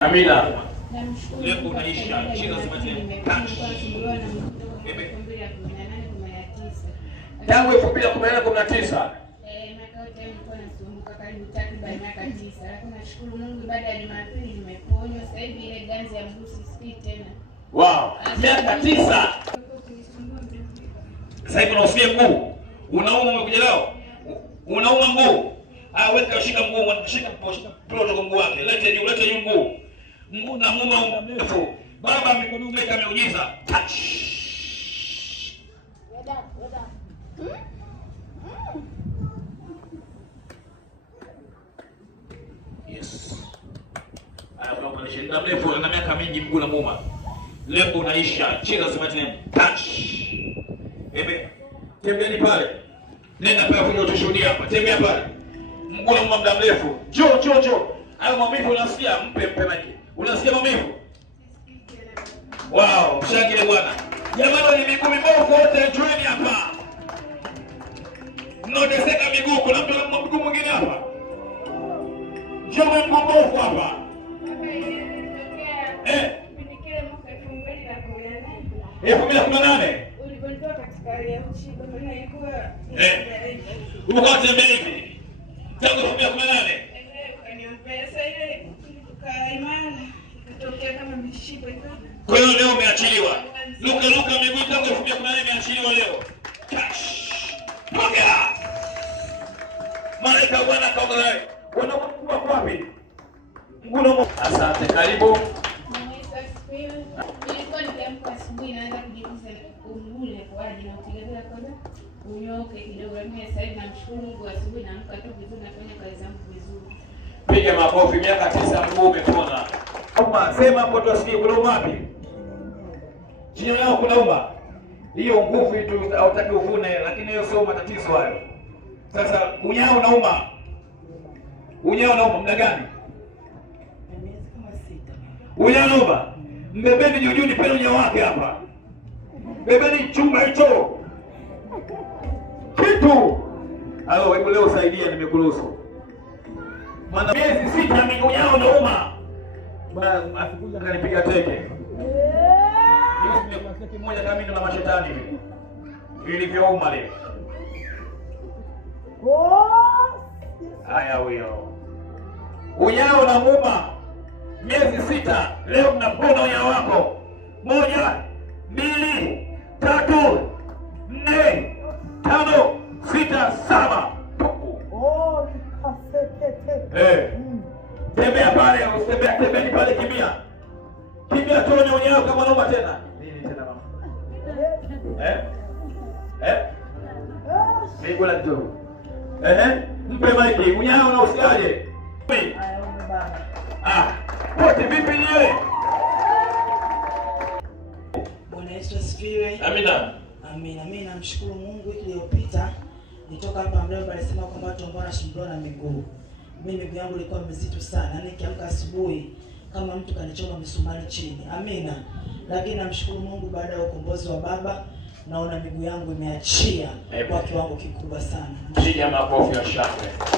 Amina. Leo unaisha shida zote. Tangu 2018-19. Miaka yote nilikuwa nasumbuka karibu takriban miaka 9. Lakini nashukuru Mungu baada ya Jumapili nimeponywa. Sasa hivi ile ganzi ya mguu sisikii tena. Wow, miaka 9. Sasa hivi unaufia mguu. Unauma umekuja leo. Unauma mguu. Weka shika mguu, shika pro mguu wake. Lete juu mguu. Mguu na muuma mrefu. Baba amekunuka ameujiza. Touch. Yes. Kama unashinda mrefu na miaka mingi mguu na muuma. Leo unaisha. Cheza simati touch. Tembeeni pale. Nenda pale kuja utushuhudia hapa. Tembea pale. Mguu na muuma muda mrefu. Njoo. Hayo maumivu unasikia? Mpe maji. Unasikia maumivu? Wow, mshangilie Bwana. Jamani, ni miguu mibovu wote join hapa. Mnaoteseka miguu, kuna mtu ana mguu mwingine hapa. Njoo mguu mbovu hapa. Nilikile mwaka 2018. 2018. Uliponitoa katika hali ya uchiba, maana ilikuwa Ulikuwa tembea hivi. Tangu 2018. Kaniombea ile tukaimana. Ikatokea kama mishipa ikawa. Kwa hiyo leo umeachiliwa. Luka miguu tangu 2018 imeachiliwa leo. Cash. Pokea. Malaika Bwana kaongoza. Wanakuwa wapi? Mguno. Asante, karibu. Nilikuwa nikiamka asubuhi naanza kujiuliza ule kwa ajili ya kutegemea kwamba unyoke kidogo, lakini sasa hivi namshukuru Mungu, asubuhi naamka tu vizuri, nafanya kazi zangu vizuri. Piga makofi, miaka 9 mguu umepona. Kama sema hapo tusikie kuna wapi? Chini yao kuna uma. Hiyo nguvu tu hautaki uvune, lakini hiyo sio matatizo hayo. Sasa unyao unauma. Unyao unauma muda gani? Miezi kama 6. Unyao unauma. Mbebeni juu nipeni unyao wake hapa. Bebeni chumba hicho. Kitu. Halo, hebu leo saidia nimekuruhusu. Maana miezi 6 miguu yao unauma. Bwana afikuja kanipiga teke. Hiyo ni kwa teke moja kama mimi na mashetani hivi. Vilivyouma leo. Haya huyo. Unyao na muuma. Miezi 6 leo mnapona unyao wako. 1 2 3 4 5 6 7. Tembea pale, tembea pale, kimbia tuone unyao kama unauma tena. Nini tena mama? Mimi bila tu. Mpe maiki, unyao unausiaje? Pote vipi niwe? Bwana Yesu asifiwe. Amina. Amina. Mimi namshukuru Mungu, wiki iliyopita nitoka hapa Mlemba alisema kwamba tuomba na shindano na miguu. Mimi miguu yangu ilikuwa mizito sana. Nikiamka asubuhi kama mtu kanichoma misumari chini. Amina. Lakini namshukuru Mungu, baada ya ukombozi wa Baba naona miguu yangu imeachia kwa kiwango kikubwa sana. Piga makofi ya shangwe.